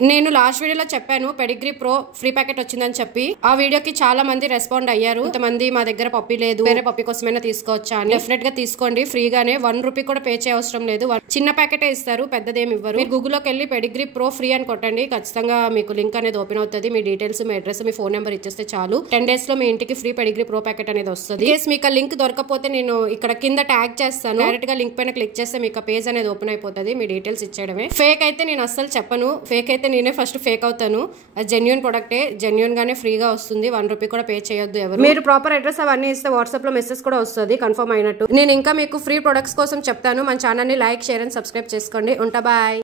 నేను లాస్ట్ వీడియోలో చెప్పాను పెడిగ్రీ ప్రో ఫ్రీ ప్యాకెట్ వచ్చిందని చెప్పి ఆ వీడియోకి చాలా మంది రెస్పాండ్ అయ్యారు. కొంతమంది మా దగ్గర పప్పి లేదు, వేరే పప్పి కోసమైనా తీసుకోవచ్చా అని. డెఫినెట్ గా తీసుకోండి, ఫ్రీగానే. 1 రూపీ కూడా పే చేయవసరం లేదు. చిన్న ప్యాకెటే ఇస్తారు, పెద్దదేమి ఇవ్వరు. మీరు గూగుల్లోకి వెళ్ళి పెడిగ్రీ ప్రో ఫ్రీ అని కొట్టండి, ఖచ్చితంగా మీకు లింక్ అనేది ఓపెన్ అవుతుంది. మీ డీటెయిల్స్, మీ అడ్రస్, మీ ఫోన్ నెంబర్ ఇచ్చేస్తే చాలు. 10 days లో మీ ఇంటికి ఫ్రీ పెడిగ్రీ ప్రో ప్యాకెట్ అనేది వస్తుంది. కేసు మీకు ఆ లింక్ దొరకపోతే నేను ఇక్కడ కింద ట్యాగ్ చేస్తాను, డైరెక్ట్ గా లింక్ పైన క్లిక్ చేస్తే మీకు ఆ పేజ్ అనేది ఓపెన్ అయిపోతుంది. మీ డీటెయిల్స్ ఇచ్చేయడమే. ఫేక్ అయితే నేను అస్సలు చెప్పను, ఫేక్ అయితే నేనే ఫస్ట్ ఫేక్ అవుతాను. అది జెన్యూన్ ప్రొడక్టే, జెన్యూన్ గానే ఫ్రీగా వస్తుంది. 1 రూపీ కూడా పే చేయొద్దు ఎవరు. మీరు ప్రాపర్ అడ్రస్ అవన్నీ ఇస్తే వాట్సాప్ లో మెసేజ్ కూడా వస్తుంది కన్ఫర్మ్ అయినట్టు. నేను ఇంకా మీకు ఫ్రీ ప్రొడక్ట్స్ కోసం చెప్తాను. మన ఛానల్ ని లైక్, షేర్ అండ్ సబ్స్క్రైబ్ చేసుకోండి. ఉంటా, బాయ్.